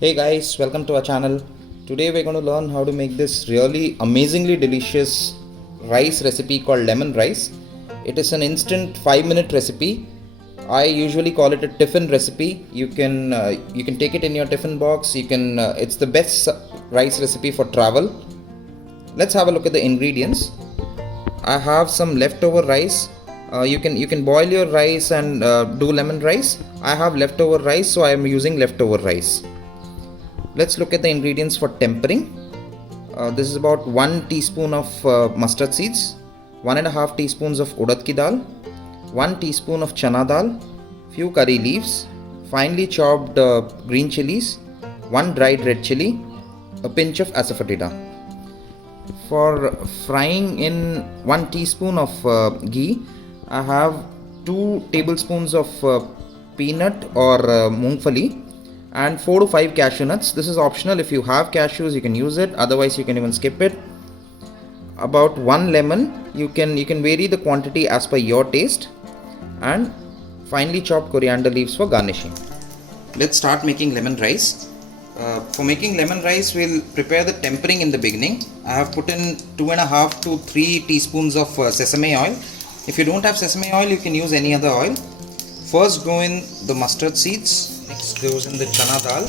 Hey guys, welcome to our channel. Today we're going to learn how to make this really amazingly delicious rice recipe called lemon rice. It is an instant 5-minute recipe. I usually call it a tiffin recipe. You can take it in your tiffin box. It's the best rice recipe for travel. Let's have a look at the ingredients. I have some leftover rice. You can boil your rice and do lemon rice. I have leftover rice, so I am using leftover rice. Let's look at the ingredients for tempering. This is about 1 teaspoon of mustard seeds, 1.5 teaspoons of urad ki dal, 1 teaspoon of chana dal, few curry leaves, finely chopped green chillies, 1 dried red chilli, a pinch of asafoetida. For frying in 1 teaspoon of ghee, I have 2 tablespoons of peanut or moongfali and 4 to 5 cashew nuts. This is optional. If you have cashews, you can use it, otherwise you can even skip it. About 1 lemon. You can vary the quantity as per your taste, and finely chopped coriander leaves for garnishing. Let's start making lemon rice. For making lemon rice, we'll prepare the tempering in the beginning. I have put in 2.5 to 3 teaspoons of sesame oil. If you don't have sesame oil, you can use any other oil. First go in the mustard seeds. Next goes in the chana dal.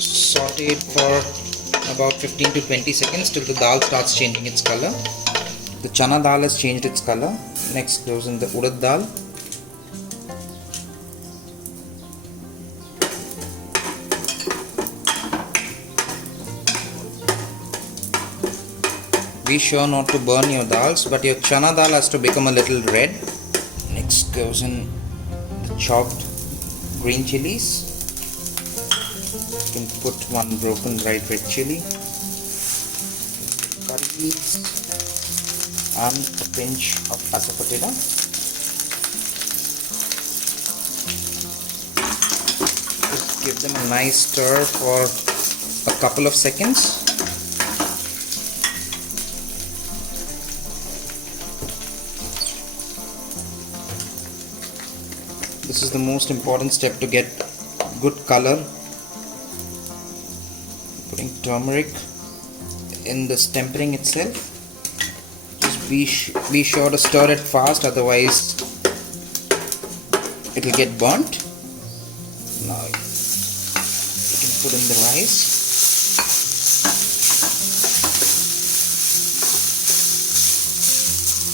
Saute it for about 15 to 20 seconds till the dal starts changing its color. The chana dal has changed its color. Next goes in the urad dal. Be sure not to burn your dals, but your chana dal has to become a little red. Next goes in the chopped green chilies. You can put 1 broken dried red chili, curry leaves, and a pinch of asafoetida. Just give them a nice stir for a couple of seconds. This is the most important step to get good color. Putting turmeric in this tempering itself. Just be sure to stir it fast, otherwise it will get burnt. Now you can put in the rice.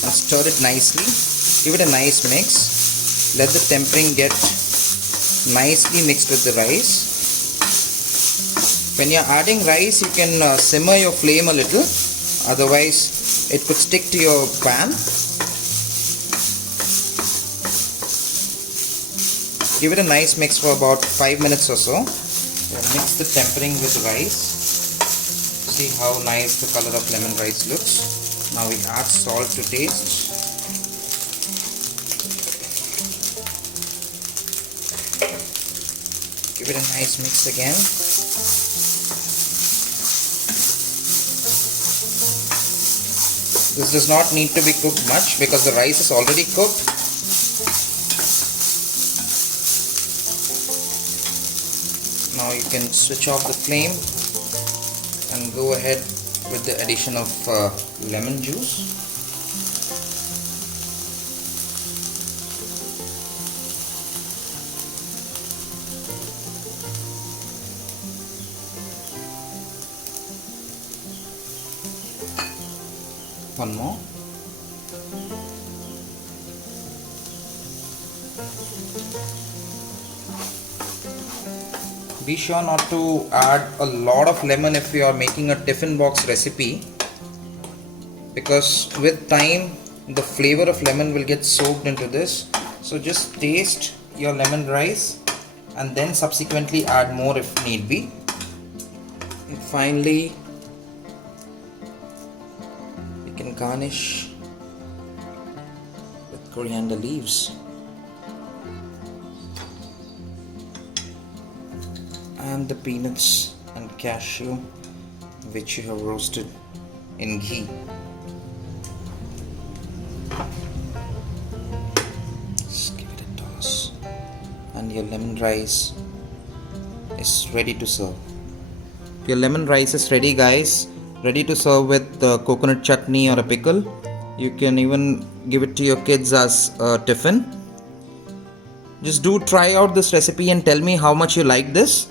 And stir it nicely. Give it a nice mix. Let the tempering get nicely mixed with the rice. When you're adding rice, you can simmer your flame a little, otherwise it could stick to your pan. Give it a nice mix for about 5 minutes or so. Mix the tempering with rice. See how nice the color of lemon rice looks. Now we add salt to taste. Give it a nice mix again. This does not need to be cooked much because the rice is already cooked. Now you can switch off the flame and go ahead with the addition of lemon juice. One more. Be sure not to add a lot of lemon if you are making a tiffin box recipe, because with time the flavor of lemon will get soaked into this. So just taste your lemon rice and then subsequently add more if need be. And finally, can garnish with coriander leaves and the peanuts and cashew which you have roasted in ghee. and your lemon rice is ready to serve. Your lemon rice is ready, guys. Ready to serve with coconut chutney or a pickle. You can even give it to your kids as a tiffin. Just do try out this recipe and tell me how much you like this.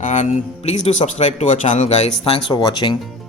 And please do subscribe to our channel, guys. Thanks for watching.